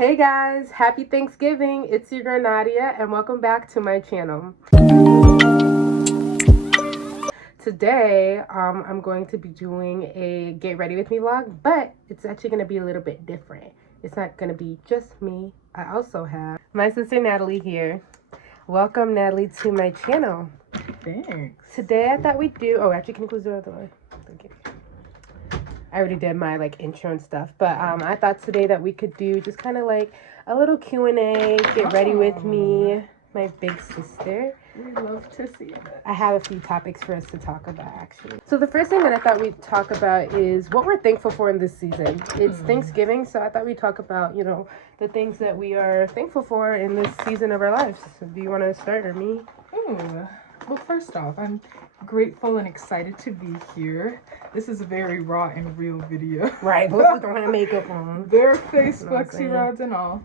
Hey guys, happy Thanksgiving. It's your girl Nadia and welcome back to my channel. Today, I'm going to be doing a get ready with me vlog, but it's actually going to be a little bit different. It's not going to be just me. I also have my sister Natalie here. Welcome Natalie to my channel. Thanks. Today I thought we'd do, actually can you close the door? Thank you. I already did my intro and stuff, but I thought today that we could do just kind of like a little Q&A, get ready with me, my big sister. We love to see it. I have a few topics for us to talk about actually. So the first thing that I thought we'd talk about is what we're thankful for in this season. It's Thanksgiving, so I thought we'd talk about, the things that we are thankful for in this season of our lives. So do you want to start or me? Well, first off, I'm grateful and excited to be here. This is a very raw and real video. Right, both don't have makeup on. Bare face, flexi rods and all.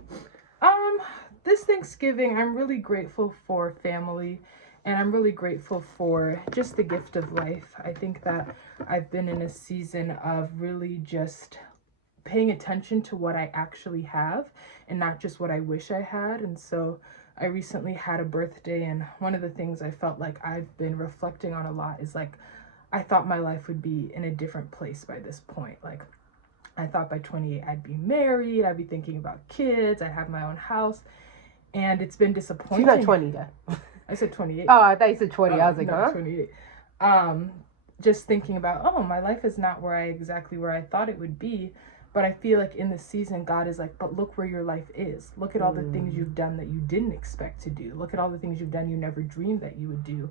This Thanksgiving, I'm really grateful for family, and I'm really grateful for just the gift of life. I think that I've been in a season of really just paying attention to what I actually have and not just what I wish I had. And so I recently had a birthday, and one of the things I felt like I've been reflecting on a lot is I thought my life would be in a different place by this point. I thought by 28 I'd be married, I'd be thinking about kids, I'd have my own house, and it's been disappointing. She's not 20 yet. I said 28. Oh, I thought you said 20. I was like, no, 28. Just thinking about, my life is not exactly where I thought it would be. But I feel like in this season, God is like, but look where your life is. Look at all the things you've done that you didn't expect to do. Look at all the things you've done you never dreamed that you would do.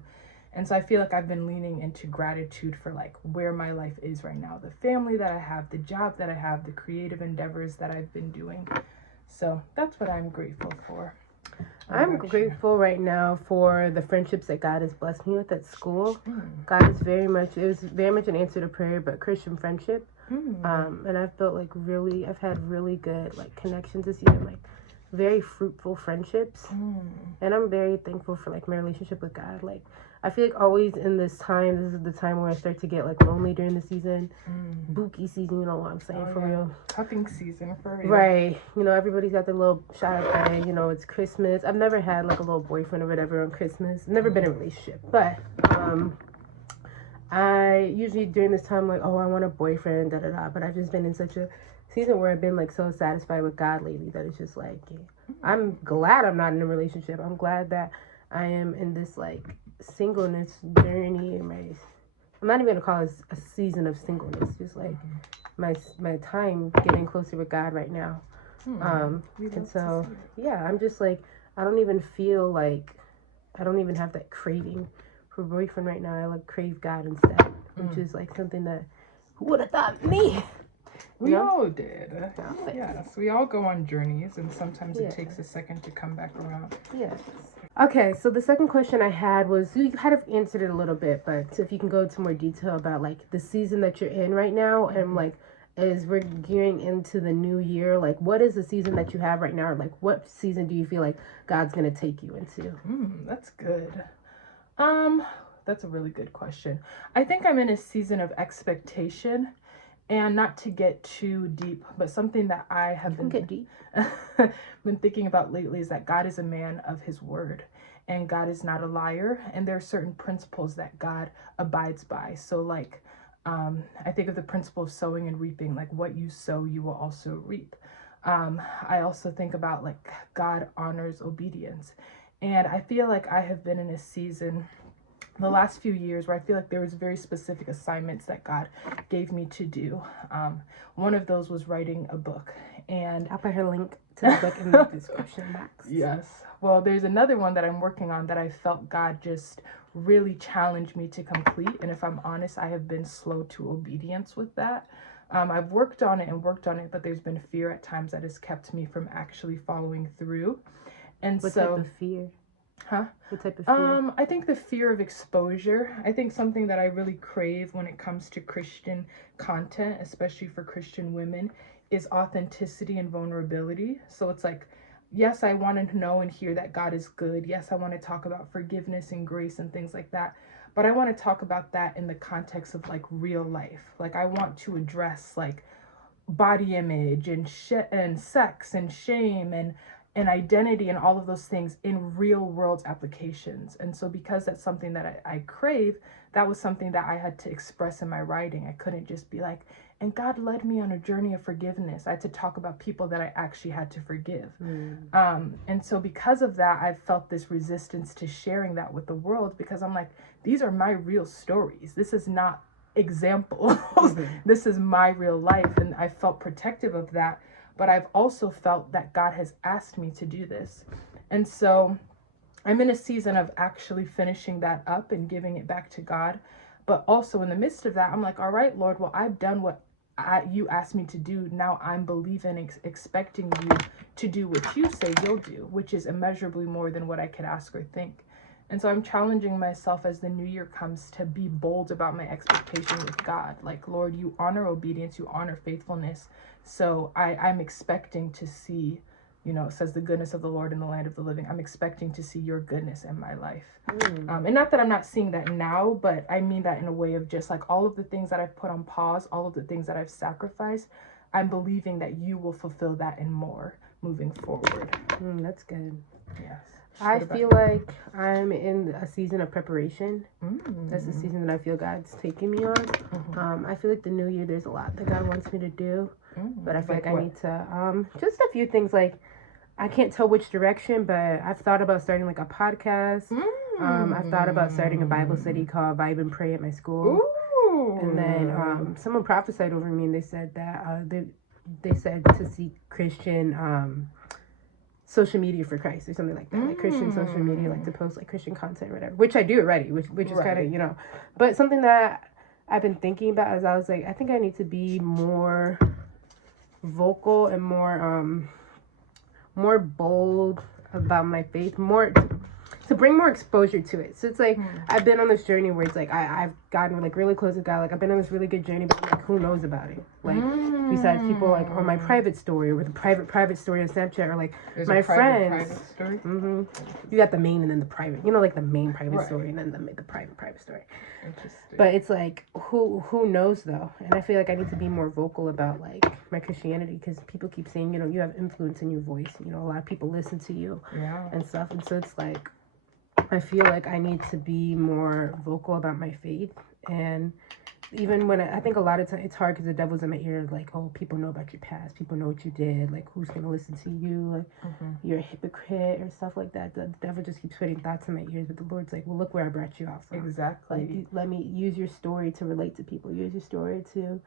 And so I feel like I've been leaning into gratitude for where my life is right now. The family that I have, the job that I have, the creative endeavors that I've been doing. So that's what I'm grateful for. I'm grateful right now for the friendships that God has blessed me with at school. God is it was very much an answer to prayer, but Christian friendship. And I've built I've had really good connections this year, and very fruitful friendships. And I'm very thankful for my relationship with God. I feel always in this is the time where I start to get lonely during the season. Bookie season, you know what I'm saying, for real. Cuffing season, for real. Right. Everybody's got their little shot at thing, it's Christmas. I've never had a little boyfriend or whatever on Christmas. Never been in a relationship. But I usually during this time I want a boyfriend, but I've just been in such a season where I've been so satisfied with God lately that it's just I'm glad I'm not in a relationship. I'm glad that I am in this singleness journey. I'm not even gonna call it a season of singleness, just my time getting closer with God right now. And so I'm just I don't even feel I don't even have that craving for a boyfriend right now. I crave God instead, which is something that who would have thought me? We all did. Yes, we all go on journeys, and sometimes it takes a second to come back around. Yes. Okay, so the second question I had was, you kind of answered it a little bit, but if you can go into more detail about the season that you're in right now, and as we're gearing into the new year, what is the season that you have right now, or what season do you feel God's gonna take you into? That's good. That's a really good question. I think I'm in a season of expectation, and not to get too deep, but something that I have been thinking about lately is that God is a man of his word, and God is not a liar, and there are certain principles that God abides by. So I think of the principle of sowing and reaping, what you sow, you will also reap. I also think about God honors obedience, and I feel I have been in a season the last few years where I feel there was very specific assignments that God gave me to do. One of those was writing a book, and I'll put her link to the book in the description box. Yes. Well, there's another one that I'm working on that I felt God just really challenged me to complete, and if I'm honest, I have been slow to obedience with that. I've worked on it, but there's been fear at times that has kept me from actually following through. And what type of fear? Huh? What type of fear? I think the fear of exposure. I think something that I really crave when it comes to Christian content, especially for Christian women, is authenticity and vulnerability. So it's yes, I want to know and hear that God is good. Yes, I want to talk about forgiveness and grace and things like that. But I want to talk about that in the context of real life. I want to address body image and sex and shame and identity and all of those things in real world applications. And so because that's something that I crave, that was something that I had to express in my writing. I couldn't just be like, and God led me on a journey of forgiveness. I had to talk about people that I actually had to forgive. And so because of that, I've felt this resistance to sharing that with the world, because I'm like, these are my real stories. This is not examples. This is my real life. And I felt protective of that. But I've also felt that God has asked me to do this. And so I'm in a season of actually finishing that up and giving it back to God. But also in the midst of that, I'm like, all right, Lord, well, I've done what you asked me to do. Now I'm believing, expecting you to do what you say you'll do, which is immeasurably more than what I could ask or think. And so I'm challenging myself as the new year comes to be bold about my expectation with God. Like, Lord, you honor obedience, you honor faithfulness. So I'm expecting to see, it says the goodness of the Lord in the land of the living. I'm expecting to see your goodness in my life. And not that I'm not seeing that now, but I mean that in a way of just like all of the things that I've put on pause, all of the things that I've sacrificed, I'm believing that you will fulfill that and more moving forward. That's good. Yes. I feel like I'm in a season of preparation. That's the season that I feel God's taking me on. I feel like the new year, there's a lot that God wants me to do. But I feel like I need to, just a few things, like, I can't tell which direction, but I've thought about starting like a podcast. I've thought about starting a Bible study called Vibe and Pray at my school. And then someone prophesied over me, and they said that they said to seek Christian social media for Christ or something like that, like Christian social media, like to post like Christian content or whatever, which I do already, which is kind of, but something that I've been thinking about is I was like, I think I need to be more vocal and more bold about my faith, more to bring more exposure to it. So it's like I've been on this journey where it's like I've gotten like really close with God. Like I've been on this really good journey, but like who knows about it? Like besides people like on my private story or the private story on Snapchat, or like there's my friends. Private story. You got the main and then the private. Like the main private story and then the private story. Interesting. But it's like who knows though? And I feel like I need to be more vocal about like my Christianity, because people keep saying you have influence in your voice. A lot of people listen to you and stuff, and so it's like I feel like I need to be more vocal about my faith. And even when I think a lot of times it's hard because the devil's in my ear, like, oh, people know about your past, people know what you did, like who's gonna listen to you, like you're a hypocrite or stuff like that. The devil just keeps putting thoughts in my ears, but the Lord's like, well, look where I brought you out from. Exactly. Like, let me use your story to relate to people, use your story to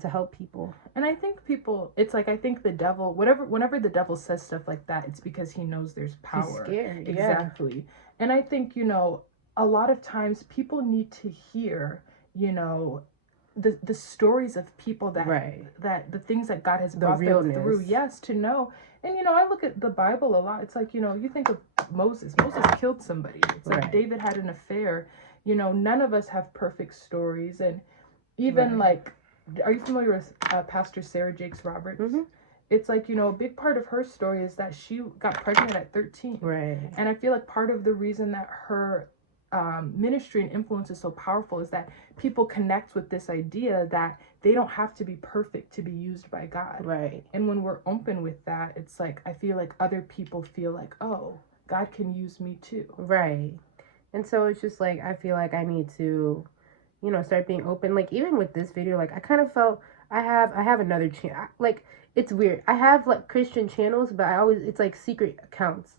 to help people. And I think people, it's like, I think the devil, whenever the devil says stuff like that, it's because he knows there's power. He's scared. Exactly. Yeah. And I think, a lot of times people need to hear, the stories of people that the things that God has brought them through. Yes, to know. And, I look at the Bible a lot. It's like, you think of Moses. Moses killed somebody. It's like David had an affair. None of us have perfect stories. And even like, are you familiar with Pastor Sarah Jakes Roberts? It's like, a big part of her story is that she got pregnant at 13. Right. And I feel like part of the reason that her ministry and influence is so powerful is that people connect with this idea that they don't have to be perfect to be used by God. Right. And when we're open with that, it's like, I feel like other people feel like, oh, God can use me too. Right. And so it's just like, I feel like I need to start being open. Like even with this video, like I kind of felt I have another channel. Like it's weird. I have like Christian channels, but it's like secret accounts.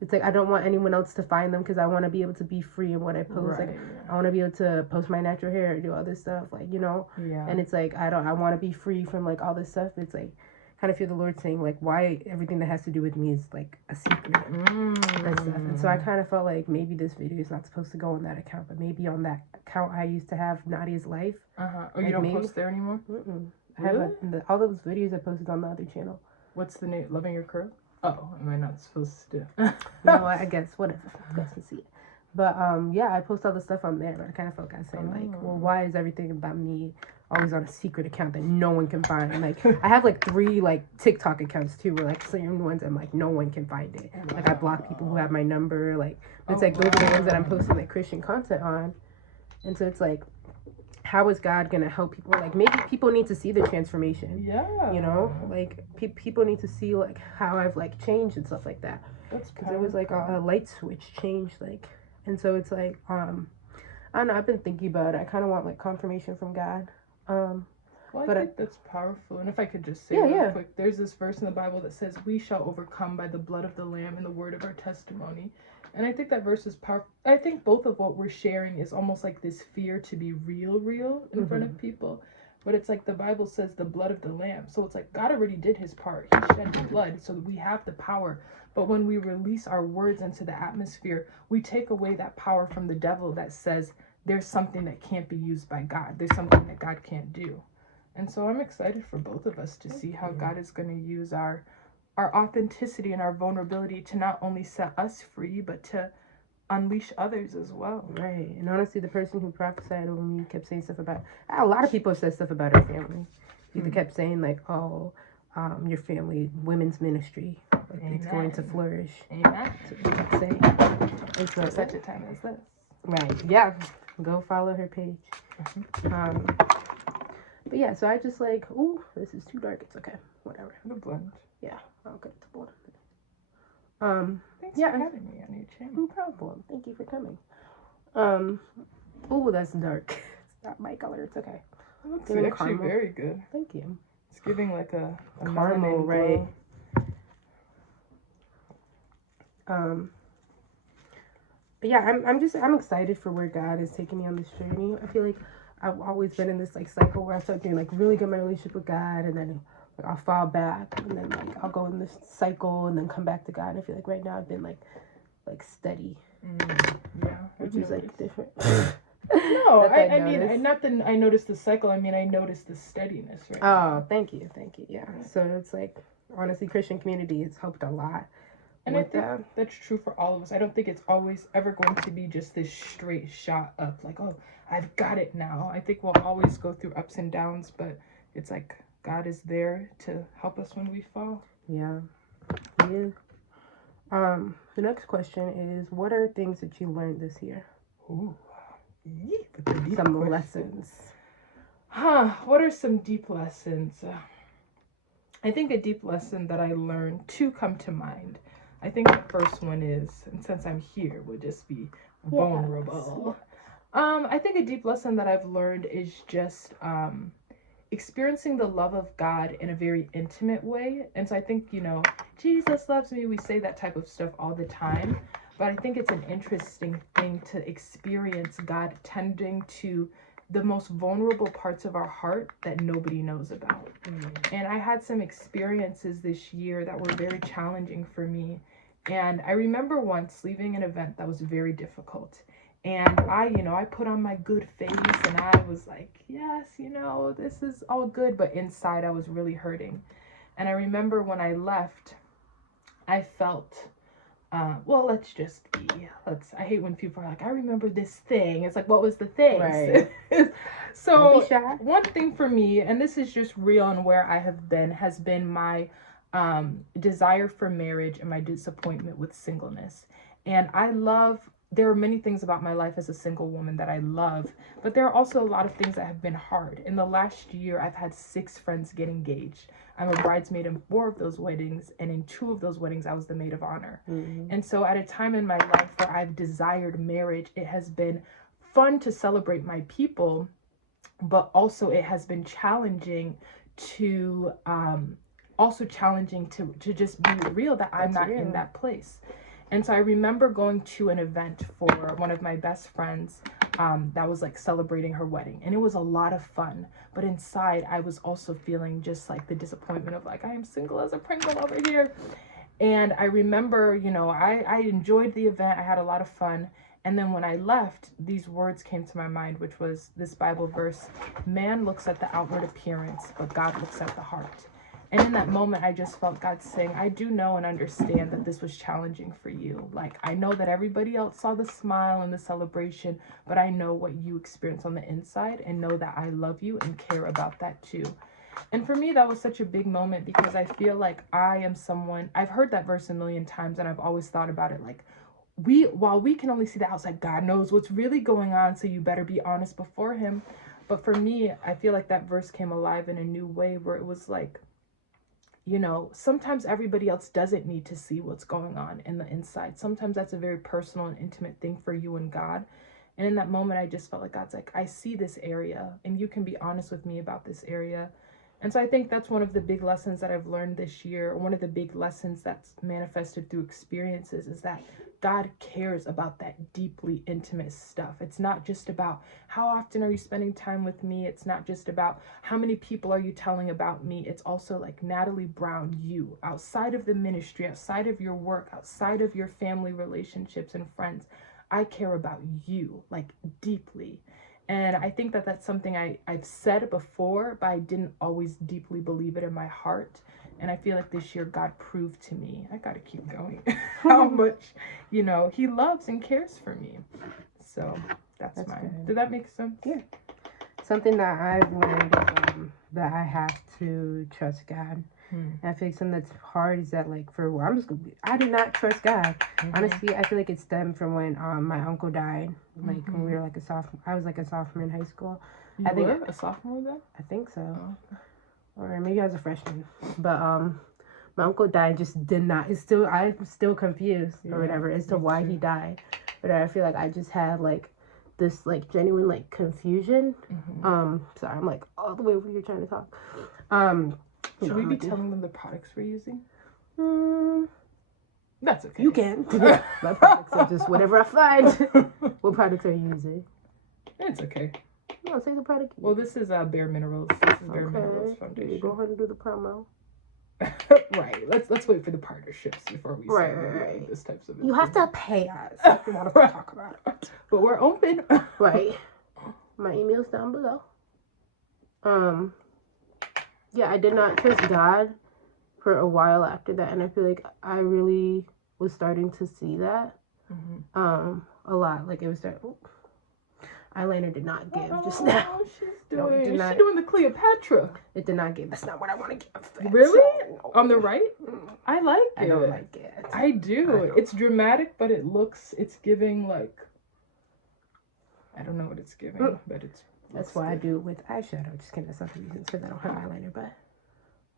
It's like I don't want anyone else to find them because I want to be able to be free in what I post. Like I want to be able to post my natural hair and do all this stuff. Like and it's like I want to be free from like all this stuff. It's like kind of feel the Lord saying like why everything that has to do with me is like a secret and stuff. And so I kind of felt like maybe this video is not supposed to go on that account, but maybe on that account I used to have Nadia's life. Oh, like you don't post there anymore? I have all those videos I posted on the other channel. What's the name? Loving Your Curl? Oh, am I not supposed to? No, I guess whatever. Go to see it. But I post all the stuff on there. But I kind of felt saying like, well, why is everything about me always on a secret account that no one can find? Like I have like 3 like TikTok accounts too, where like certain ones and like no one can find it. Like I block people who have my number. Like it's like those are the ones that I'm posting like Christian content on. And so it's like how is God gonna help people? Like maybe people need to see the transformation. Yeah. You know, like people need to see like how I've like changed and stuff like that. That's because it was like a light switch changed, like, and so it's like I don't know. I've been thinking about it. I kind of want like confirmation from God. Well, I but think that's powerful. And if I could just say quick, there's this verse in the Bible that says, "We shall overcome by the blood of the Lamb and the word of our testimony." And I think that verse is powerful. I think both of what we're sharing is almost like this fear to be real in front of people. But it's like the Bible says the blood of the Lamb. So it's like God already did his part. He shed the blood so that we have the power. But when we release our words into the atmosphere, we take away that power from the devil that says there's something that can't be used by God. There's something that God can't do. And so I'm excited for both of us to see how God is going to use our authenticity and our vulnerability to not only set us free, but to unleash others as well. Right. And honestly, the person who prophesied over me kept saying stuff about, a lot of people have said stuff about our family. People kept saying like, oh, your family, women's ministry, like, it's going to flourish. Amen. So they kept saying. And so for such a time as this. Right. Yeah. Go follow her page. But yeah, so I just like, ooh, this is too dark. It's okay. Whatever. The blend. Yeah, I'll get it to blend. Thanks for having me on your channel. No problem. Thank you for coming. Ooh, that's dark. It's not my color. It's okay. It's actually caramel. Very good. Thank you. It's giving like a caramel, right? But yeah, I'm excited for where God is taking me on this journey. I feel like I've always been in this like cycle where I start doing like really good in my relationship with God, and then like I'll fall back, and then like I'll go in this cycle and then come back to God. And I feel like right now I've been like steady. Which is like different. No, I mean, not that I noticed the cycle. I mean, I noticed the steadiness. Right now. Thank you. Yeah. So it's like honestly, Christian community has helped a lot. And I think that's true for all of us. I don't think it's always ever going to be just this straight shot up, like, oh, I've got it now. I think we'll always go through ups and downs, but it's like God is there to help us when we fall. Yeah. Yeah. The next question is, what are things that you learned this year? Ooh. Some lessons. What are some deep lessons? I think a deep lesson that I learned to come to mind. I think the first one is, and since I'm here, would just be vulnerable. I think a deep lesson that I've learned is just experiencing the love of God in a very intimate way. And so I think, Jesus loves me. We say that type of stuff all the time. But I think it's an interesting thing to experience God tending to the most vulnerable parts of our heart that nobody knows about. And I had some experiences this year that were very challenging for me. And I remember once leaving an event that was very difficult. And I put on my good face and I was like, yes, this is all good. But inside I was really hurting. And I remember when I left, I felt, I hate when people are like, I remember this thing. It's like, what was the thing? Right. So one thing for me, and this is just real and where I have been, has been my desire for marriage and my disappointment with singleness. And there are many things about my life as a single woman that I love, but there are also a lot of things that have been hard. In the last year, I've had 6 friends get engaged. I'm a bridesmaid in 4 of those weddings, and in 2 of those weddings, I was the maid of honor. And so at a time in my life where I've desired marriage, it has been fun to celebrate my people, but also it has been challenging to just be real that I'm not in that place. And so I remember going to an event for one of my best friends that was like celebrating her wedding. And it was a lot of fun. But inside, I was also feeling just like the disappointment of like, I am single as a Pringle over here. And I remember, I enjoyed the event. I had a lot of fun. And then when I left, these words came to my mind, which was this Bible verse: man looks at the outward appearance, but God looks at the heart. And in that moment, I just felt God saying, I do know and understand that this was challenging for you. Like, I know that everybody else saw the smile and the celebration, but I know what you experience on the inside and know that I love you and care about that too. And for me, that was such a big moment because I feel like I am someone, I've heard that verse a million times and I've always thought about it like, while we can only see the outside, God knows what's really going on, so you better be honest before him. But for me, I feel like that verse came alive in a new way where it was like, sometimes everybody else doesn't need to see what's going on in the inside. Sometimes that's a very personal and intimate thing for you and God. And in that moment, I just felt like God's like, I see this area and you can be honest with me about this area. And so I think that's one of the big lessons that I've learned this year. One of the big lessons that's manifested through experiences is that God cares about that deeply intimate stuff. It's not just about how often are you spending time with me. It's not just about how many people are you telling about me. It's also like, Natalie Brown, you, outside of the ministry, outside of your work, outside of your family relationships and friends, I care about you, like, deeply. And I think that that's something I've said before, but I didn't always deeply believe it in my heart. And I feel like this year God proved to me, I gotta keep going, how much, he loves and cares for me. So that's mine. Good. Did that make sense? Yeah. Something that I've learned that I have to trust God. And I feel like something that's hard is that, like, I did not trust God. Honestly, I feel like it stemmed from when my uncle died. Like, when we were like a sophomore. I was like a sophomore in high school. I think a sophomore then? I think so. Oh, okay. Or maybe I was a freshman. But my uncle died, just did not. I'm still confused or whatever as to why he died. But I feel like I just had like this like genuine like confusion. Sorry, I'm like all the way over here trying to talk. Should we be telling them the products we're using? That's okay. You can. My products are just whatever I find. What products are you using? It's okay. No, say the product. Well, this is Bare Minerals. This is Bare Minerals Foundation. You go ahead and do the promo. Right. Let's wait for the partnerships before we say this types of. You have to pay us if you want to talk about it. But we're open. Right. My email's down below. Yeah, I did not trust God for a while after that, and I feel like I really was starting to see that a lot. Like, it was starting. Eyeliner did not give just now. She's doing the Cleopatra. It did not give. That's not what I want to give. Really? No. On the right? I like it. I don't like it. I do. It's dramatic, but it's giving like, I don't know what it's giving, but it's. That's why I do it with eyeshadow. Just kidding. That's not the reason, because I don't have eyeliner, but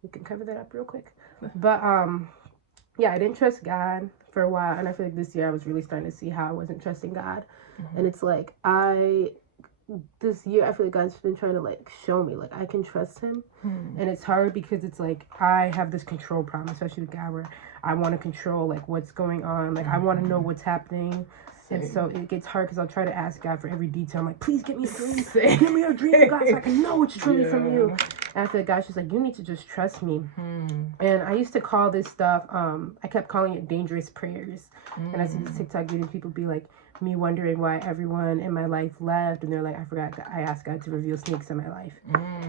we can cover that up real quick. But yeah, I didn't trust God for a while, and I feel like this year I was really starting to see how I wasn't trusting God. And it's like this year I feel like God's been trying to like show me like I can trust him. And it's hard because it's like I have this control problem, especially with God, where I want to control like what's going on, like I want to know what's happening. And so it gets hard because I'll try to ask God for every detail. I'm like, please give me a dream. Give me a dream, God, so I can know it's truly from you. And I feel like God's just like, you need to just trust me. And I used to call this stuff, I kept calling it dangerous prayers. And I see these TikTok videos, people be like, me wondering why everyone in my life left. And they're like, I asked God to reveal snakes in my life.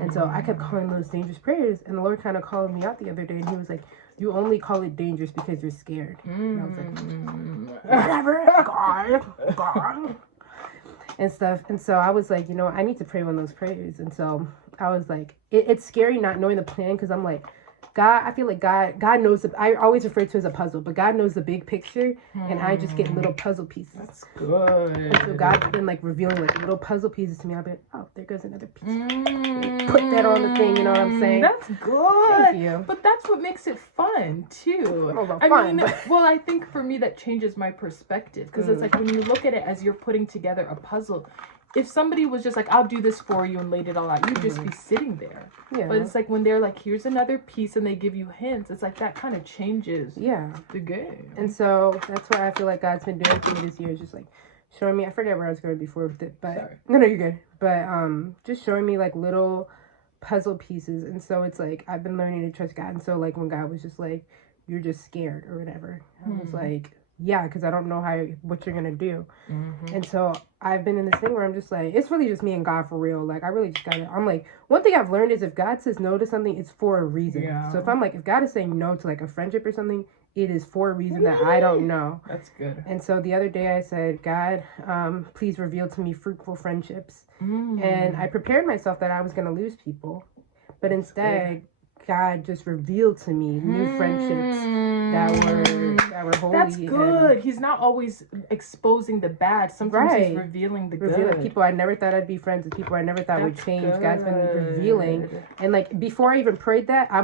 And so I kept calling those dangerous prayers. And the Lord kind of called me out the other day. And he was like, you only call it dangerous because you're scared. And I was like, whatever, God. And stuff. And so I was like, I need to pray one of those prayers. And so I was like, it's scary not knowing the plan, because I'm like, God, I feel like God knows, I always refer to it as a puzzle, but God knows the big picture, and I just get little puzzle pieces. That's good. And so God's been like revealing like little puzzle pieces to me. I'll be like, oh, there goes another piece. Put that on the thing, you know what I'm saying? That's good. Thank you. But that's what makes it fun too. Well, I think for me that changes my perspective, because it's like when you look at it as you're putting together a puzzle. If somebody was just like, I'll do this for you and laid it all out, you'd just be sitting there. Yeah. But it's like when they're like, here's another piece, and they give you hints, it's like that kind of changes the game. And so that's what I feel like God's been doing for me this year, is just like showing me, I forget where I was going before with it, but sorry. No, you're good. But just showing me like little puzzle pieces. And so it's like I've been learning to trust God. And so like when God was just like, you're just scared or whatever, I was like, yeah, because I don't know what you're gonna do. And so I've been in this thing where I'm just like, it's really just me and God for real. Like, I really just gotta, I'm like, one thing I've learned is if God says no to something, it's for a reason. So if I'm like, if God is saying no to like a friendship or something, it is for a reason that I don't know. That's good. And so the other day I said, God, please reveal to me fruitful friendships. And I prepared myself that I was gonna lose people, but instead God just revealed to me new friendships that that were holy. That's good. He's not always exposing the bad. Sometimes he's revealing the good. People I never thought I'd be friends with, people I never thought would change. God's been revealing. And like before I even prayed that, I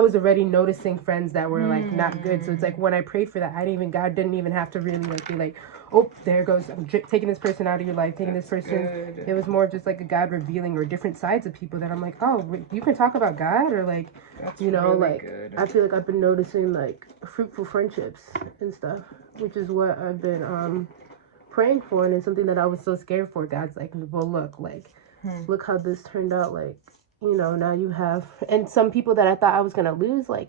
was already noticing friends that were like not good. So it's like when I prayed for that, God didn't even have to really like be like, oh, there goes, I'm taking this person out of your life, taking this person. Good. It was more just like a God revealing or different sides of people that I'm like, oh, you can talk about God, or like, that's really like, good. I feel like I've been noticing like fruitful friendships and stuff, which is what I've been praying for, and it's something that I was so scared for. God's like, well, look, like, look how this turned out, like, now you have, and some people that I thought I was gonna lose, like,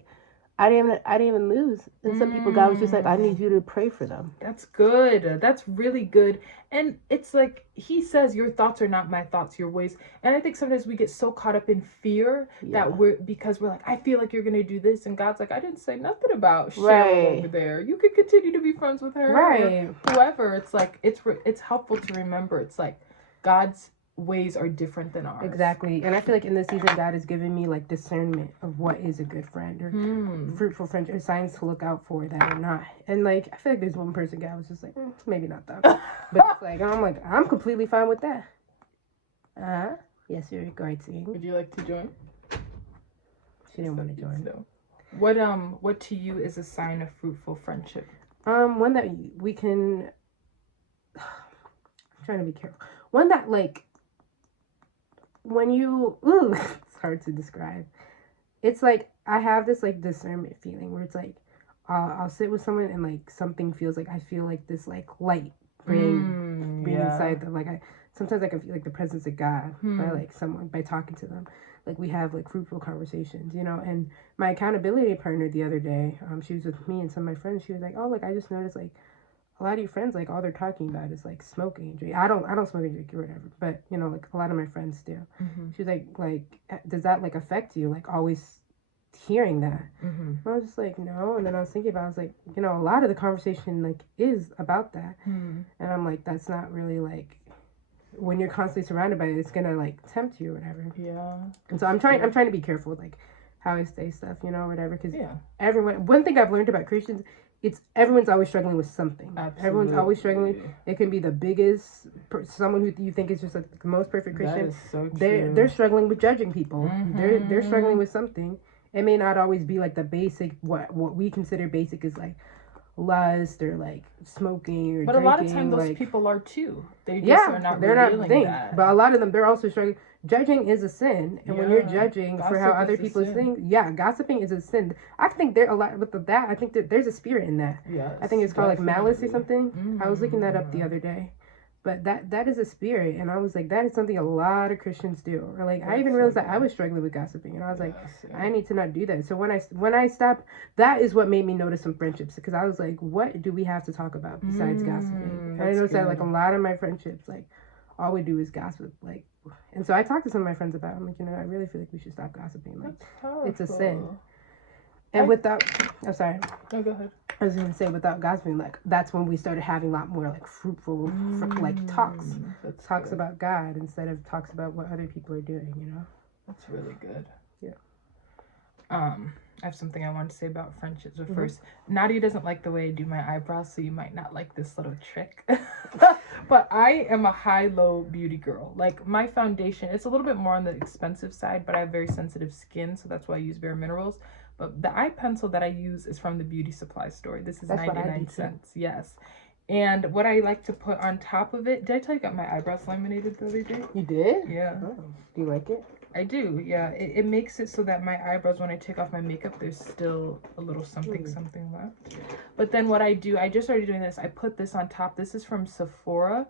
I didn't even lose. And some people, God was just like, I need you to pray for them. That's good. That's really good. And it's like, he says, your thoughts are not my thoughts, your ways. And I think sometimes we get so caught up in fear that because we're like, I feel like you're going to do this. And God's like, I didn't say nothing about Cheryl over there. You could continue to be friends with her. Right. Or whoever. It's like, it's helpful to remember. It's like God's ways are different than ours. Exactly. And I feel like in this season God has given me like discernment of what is a good friend or fruitful friendship, or signs to look out for that are not. And like I feel like there's one person God was just like, maybe not them. But it's like I'm like, I'm completely fine with that. Yes, you're going to. Would you like to join? She didn't want to join. No. What to you is a sign of fruitful friendship? One that we can I'm trying to be careful. One that like when you it's hard to describe. It's like I have this like discernment feeling where it's like I'll sit with someone and like something feels like I feel like this like light bring inside them. Like sometimes I can feel like the presence of God by like someone, by talking to them. Like we have like fruitful conversations, and my accountability partner the other day, she was with me and some of my friends. She was like, oh, like I just noticed like a lot of your friends, like all they're talking about is like smoking and drinking. I don't smoke and drink or whatever, but like a lot of my friends do. She's like, does that like affect you? Like always hearing that. I was just like, no. And then I was thinking about, I was like, a lot of the conversation like is about that. And I'm like, that's not really like, when you're constantly surrounded by it, it's gonna like tempt you or whatever. Yeah. And so I'm trying to be careful with like how I say stuff, whatever. Because everyone, one thing I've learned about Christians, everyone's always struggling with something. Absolutely. Everyone's always struggling. It can be the biggest, someone who you think is just like the most perfect Christian. That is so true. They're struggling with judging people. They're struggling with something. It may not always be like the basic, what we consider basic is like lust or like smoking or but drinking. A lot of times those people are too. They just are not they're not that. But a lot of them, they're also struggling. Judging is a sin, and when you're judging for how other people think, gossiping is a sin. I think there a lot with that. I think that there's a spirit in that. Yes, I think it's called like malice or something. I was looking that up the other day, but that is a spirit, and I was like, that is something a lot of Christians do. Or like I even realized that I was struggling with gossiping, and I was like, I need to not do that. So when I stopped, that is what made me notice some friendships, because I was like, what do we have to talk about besides gossiping? And I noticed that like a lot of my friendships, like all we do is gossip, like. And so I talked to some of my friends about it. I'm like, I really feel like we should stop gossiping. Like, it's a sin. And I'm sorry. No, go ahead. I was going to say, without gossiping, like, that's when we started having a lot more, like, fruitful, like, talks. Talks about God instead of talks about what other people are doing, That's really good. Yeah. I have something I want to say about friendships. But first, Nadia doesn't like the way I do my eyebrows, so you might not like this little trick. But I am a high-low beauty girl. Like, my foundation, it's a little bit more on the expensive side, but I have very sensitive skin, so that's why I use Bare Minerals. But the eye pencil that I use is from the beauty supply store. This is 99 cents. Yes. And what I like to put on top of it, did I tell you I got my eyebrows laminated the other day? You did? Yeah. Oh, do you like it? I do, yeah. It makes it so that my eyebrows, when I take off my makeup, there's still a little something left. But then what I do, I just started doing this. I put this on top. This is from Sephora,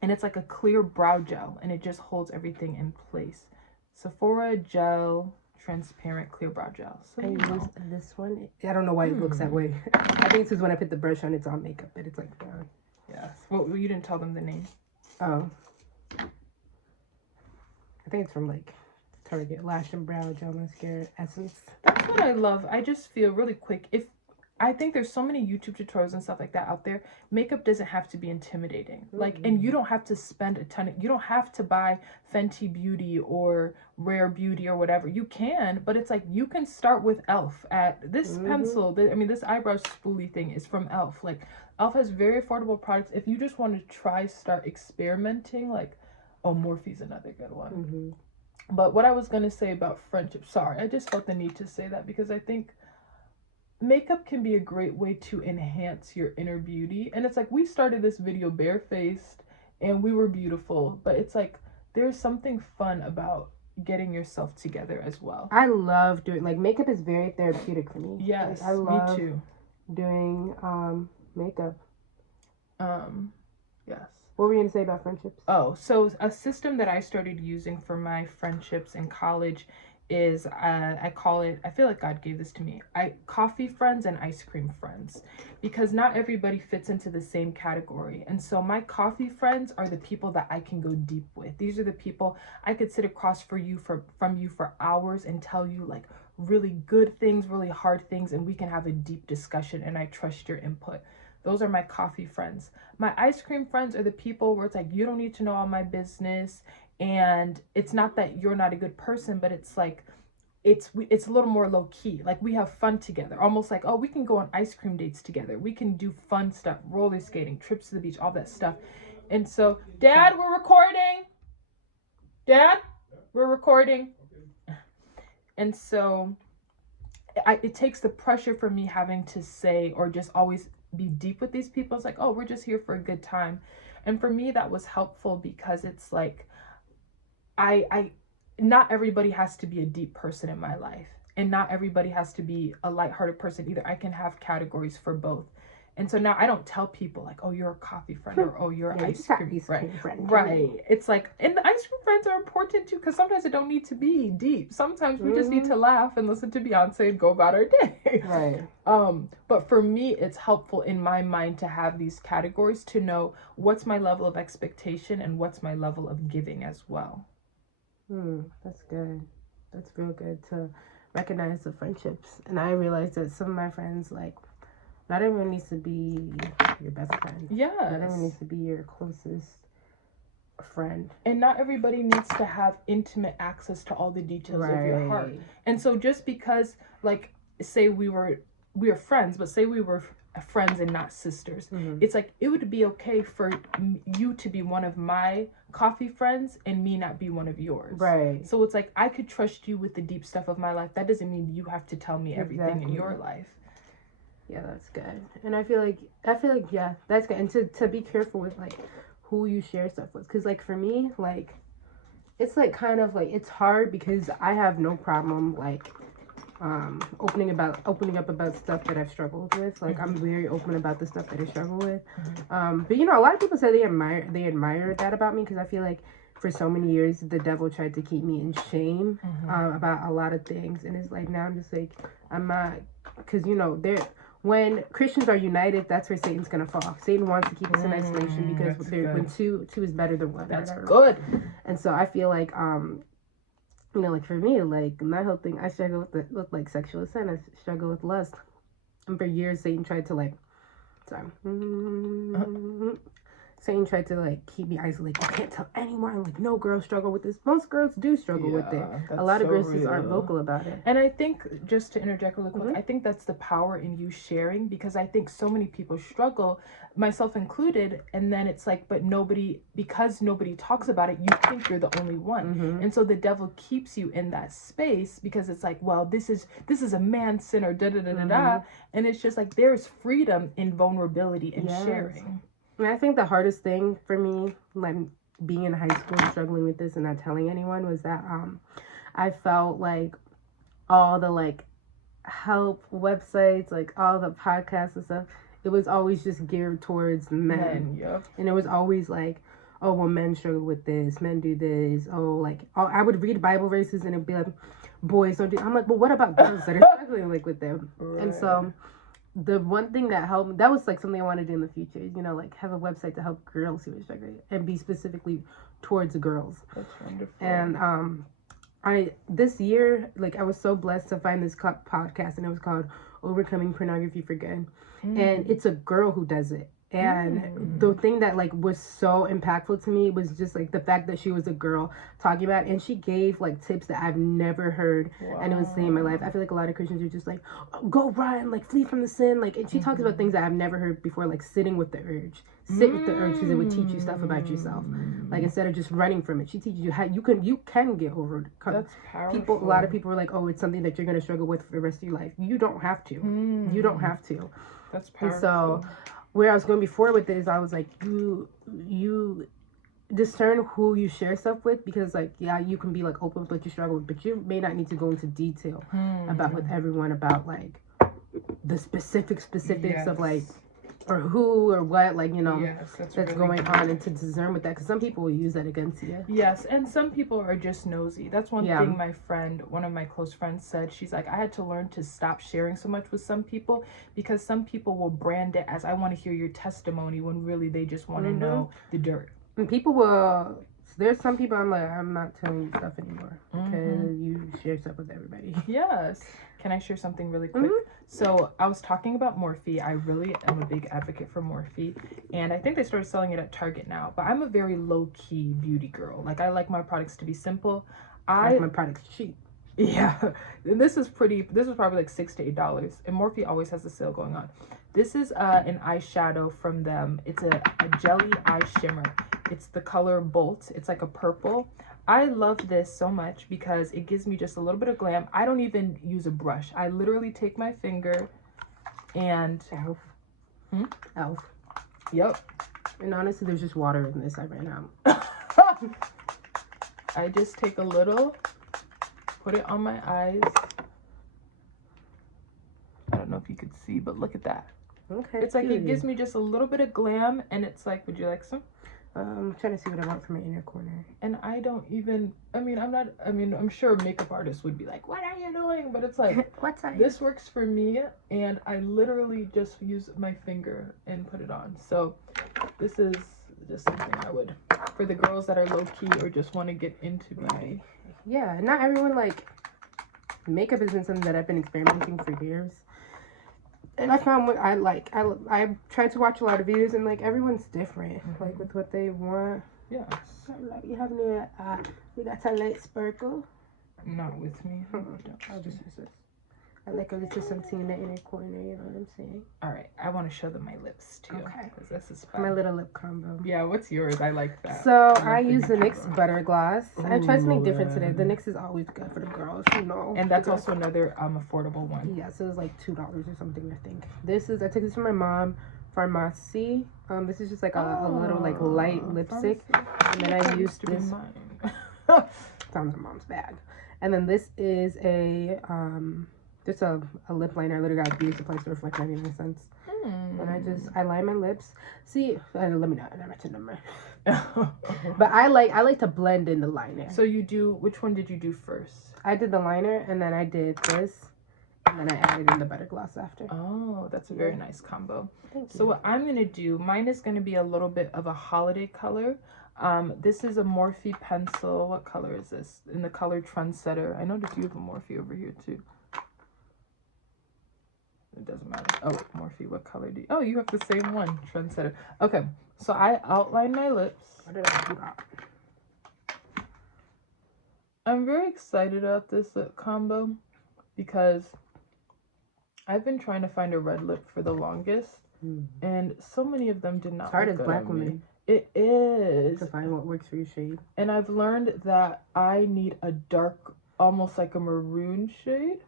and it's like a clear brow gel, and it just holds everything in place. Sephora gel, transparent clear brow gel. So I use this one. I don't know why it looks that way. I think it's because when I put the brush on, it's on makeup, but it's like brown. Yes. Well, you didn't tell them the name. Oh. I think it's from like Target. Lash and Brow Gel Mascara Essence. That's what I love. I just feel really quick. If I think there's so many YouTube tutorials and stuff like that out there. Makeup doesn't have to be intimidating. Like, and you don't have to spend you don't have to buy Fenty Beauty or Rare Beauty or whatever. You can, but it's like, you can start with e.l.f. at this pencil. This eyebrow spoolie thing is from e.l.f. Like, e.l.f. has very affordable products. If you just want to start experimenting, like, oh, Morphe's another good one. But what I was going to say about friendship, sorry, I just felt the need to say that because I think makeup can be a great way to enhance your inner beauty. And it's like, we started this video barefaced and we were beautiful, but it's like, there's something fun about getting yourself together as well. I love doing, like, makeup is very therapeutic for me. Yes, like, I love me too. Doing makeup. Yes. What were you going to say about friendships? Oh, so a system that I started using for my friendships in college is, I call it, I feel like God gave this to me, coffee friends and ice cream friends, because not everybody fits into the same category. And so my coffee friends are the people that I can go deep with. These are the people I could sit across from you for hours and tell you like really good things, really hard things, and we can have a deep discussion and I trust your input. Those are my coffee friends. My ice cream friends are the people where it's like, you don't need to know all my business. And it's not that you're not a good person, but it's like, it's a little more low key. Like, we have fun together, almost like, oh, we can go on ice cream dates together. We can do fun stuff, roller skating, trips to the beach, all that stuff. And so, Dad, we're recording. Dad, we're recording. And so it takes the pressure from me having to say or just always be deep with these people. It's like, oh, we're just here for a good time. And for me, that was helpful because it's like, I not everybody has to be a deep person in my life, and not everybody has to be a lighthearted person either. I can have categories for both. And so now I don't tell people like, oh, you're a coffee friend, or oh, you're an ice cream friend. Right. It's like, and the ice cream friends are important too, because sometimes it don't need to be deep. Sometimes we just need to laugh and listen to Beyonce and go about our day. Right. But for me, it's helpful in my mind to have these categories to know what's my level of expectation and what's my level of giving as well. That's good. That's real good to recognize the friendships. And I realized that some of my friends, like, not everyone needs to be your best friend. Yes. Not everyone needs to be your closest friend. And not everybody needs to have intimate access to all the details of your heart. And so just because, like, say we were friends, but say we were friends and not sisters, it's like, it would be okay for you to be one of my coffee friends and me not be one of yours. Right. So it's like, I could trust you with the deep stuff of my life. That doesn't mean you have to tell me everything in your life. Yeah, that's good. And I feel like, yeah, that's good. And to be careful with, like, who you share stuff with. Because, like, for me, like, it's, like, kind of, like, it's hard because I have no problem, like, opening up about stuff that I've struggled with. Like, I'm very open about the stuff that I struggle with. But, you know, a lot of people say they admire that about me, because I feel like for so many years, the devil tried to keep me in shame about a lot of things. And it's like, now I'm just like, I'm not, because, you know, when Christians are united, that's where Satan's gonna fall. Satan wants to keep us in isolation because when two is better than one. That's good. And so I feel like, you know, like for me, like my whole thing, I struggle with like sexual sin. I struggle with lust, and for years Satan tried to like, Satan tried to like keep me isolated. You can't tell anyone. Like, no girls struggle with this. Most girls do struggle with it. A lot of girls just aren't vocal about it. And I think, just to interject really quick, I think that's the power in you sharing, because I think so many people struggle, myself included, and then it's like, but because nobody talks about it, you think you're the only one. And so the devil keeps you in that space because it's like, well, this is a man's sin, or da-da-da-da-da. And it's just like, there's freedom in vulnerability and sharing. And I think the hardest thing for me, like being in high school and struggling with this and not telling anyone, was that I felt like all the like help websites, like all the podcasts and stuff, it was always just geared towards men. And it was always like, oh, well, men struggle with this, men do this. Oh, like, I would read Bible verses and it'd be like, boys don't do. I'm like, well, what about girls that are struggling like with them? And so the one thing that helped me, that was like something I want to do in the future, is, you know, like have a website to help girls who are struggling and be specifically towards girls. That's wonderful. And this year, like, I was so blessed to find this podcast, and it was called Overcoming Pornography for Good. And it's a girl who does it. And the thing that, like, was so impactful to me was just, like, the fact that she was a girl talking about it. And she gave, like, tips that I've never heard anyone say in my life. I feel like a lot of Christians are just like, oh, go run, like, flee from the sin. Like, and she talks about things that I've never heard before, like sitting with the urge. Sit with the urge, because it would teach you stuff about yourself. Like, instead of just running from it, she teaches you how you can get over it. That's powerful. A lot of people are like, oh, it's something that you're going to struggle with for the rest of your life. You don't have to. You don't have to. That's powerful. And so, where I was going before with this, I was like, you discern who you share stuff with, because, like, yeah, you can be, like, open with what you struggle with, but you may not need to go into detail about with everyone about, like, the specifics of, like, or who or what, like, you know, that's really going on, and to discern with that, because some people will use that against you. Yes, and some people are just nosy. That's one thing one of my close friends said. She's like, I had to learn to stop sharing so much with some people, because some people will brand it as, I want to hear your testimony, when really they just want to know the dirt. And people will, there's some people I'm like, I'm not telling you stuff anymore, because you share stuff with everybody. Yes. Can I share something really quick? So I was talking about Morphe. I really am a big advocate for Morphe, and I think they started selling it at Target now, but I'm a very low-key beauty girl. Like, I like my products to be simple. I like my products cheap. Yeah. And this is probably like $6 to $8, and Morphe always has a sale going on. This is an eyeshadow from them. It's a jelly eye shimmer. It's the color Bolt. It's like a purple. I love this so much because it gives me just a little bit of glam. I don't even use a brush. I literally take my finger and... Elf. Yep. And honestly, there's just water in this. I ran out. I just take a little, put it on my eyes. I don't know if you could see, but look at that. Okay. It's like, it gives me just a little bit of glam, and it's like, would you like some? I'm trying to see what I want from my inner corner. And I don't even, I'm sure makeup artists would be like, what are you doing? But it's like, this works for me, and I literally just use my finger and put it on. So this is just something I would, for the girls that are low-key or just want to get into beauty. Yeah, not everyone, like, makeup has been something that I've been experimenting for years. And I found what I like. I tried to watch a lot of videos, and, like, everyone's different, like, with what they want. Yeah. So, like, you have any, you got a light sparkle? Not with me. I'll just use this. I like a little something in the inner corner, you know what I'm saying? All right, I want to show them my lips, too. Okay. Because this is fun. My little lip combo. Yeah, what's yours? I like that. So, I use the NYX Butter Gloss. I tried something different today. The NYX is always good for the girls, you know. And that's also another affordable one. Yeah, so it was like $2 or something, I think. I took this from my mom, Pharmacy. This is just like a little, like, light lipstick. And then I used this. Found my mom's bag. And then this is just a lip liner. I literally got a beauty supply store for like 99 cents. And I line my lips. See, let me not mention number. But I like to blend in the liner. So which one did you do first? I did the liner, and then I did this, and then I added in the butter gloss after. Oh, that's a very nice combo. Thank you. So what I'm gonna do, mine is gonna be a little bit of a holiday color. This is a Morphe pencil. What color is this? In the color Trendsetter. I noticed you have a Morphe over here too. It doesn't matter. Oh, Morphe, what color do you... Oh, you have the same one, Trendsetter. Okay, so I outline my lips. What did I do that? I'm very excited about this combo because I've been trying to find a red lip for the longest, and so many of them did not. It's hard as black women. It is. To find what works for your shade. And I've learned that I need a dark, almost like a maroon shade.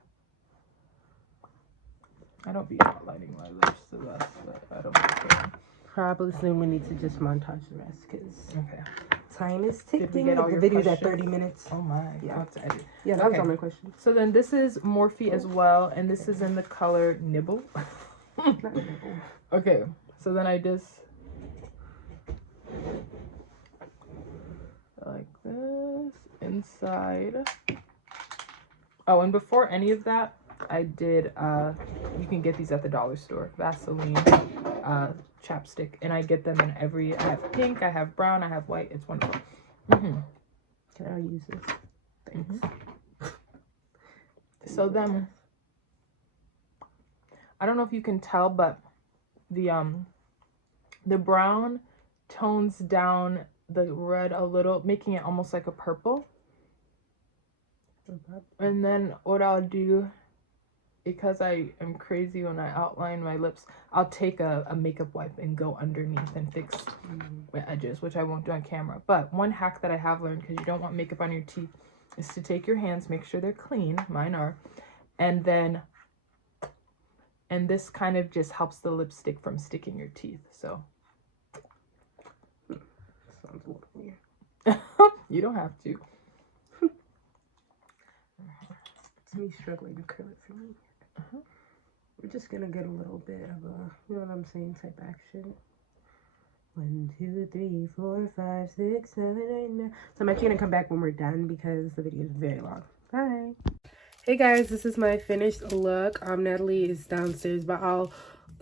I don't be outlining my lips the best, but I don't care. Probably soon we need to just montage the rest, because time is ticking. The video's at 30 minutes. Oh my. Yeah. Edit. Yeah, that was all my questions. So then this is Morphe as well, and this is in the color Nibble. Not nibble. Okay, so then I just like this inside. Oh, and before any of that, I did you can get these at the dollar store, Vaseline chapstick, and I get them in I have pink, I have brown, I have white. It's wonderful. Can I use this? Thanks. So then, I don't know if you can tell, but the brown tones down the red a little, making it almost like a purple. And then what I'll do, because I am crazy when I outline my lips, I'll take a makeup wipe and go underneath and fix my edges, which I won't do on camera. But one hack that I have learned, because you don't want makeup on your teeth, is to take your hands, make sure they're clean, mine are, and this kind of just helps the lipstick from sticking your teeth. So sounds a little weird. You don't have to. It's me struggling to curl it for me. We're just gonna get a little bit of a, you know what I'm saying, type action. 1, 2, 3, 4, 5, 6, 7, 8, 9. So I'm actually gonna come back when we're done because the video is very long. Bye. Hey guys, this is my finished look. Natalie is downstairs, but I'll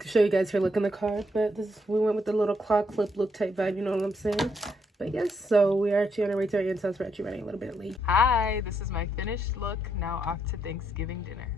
show you guys her look in the car. But we went with the little claw clip look type vibe, you know what I'm saying? But yes, so we are actually on our way to our aunt's house. We're actually running a little bit late. Hi, this is my finished look. Now off to Thanksgiving dinner.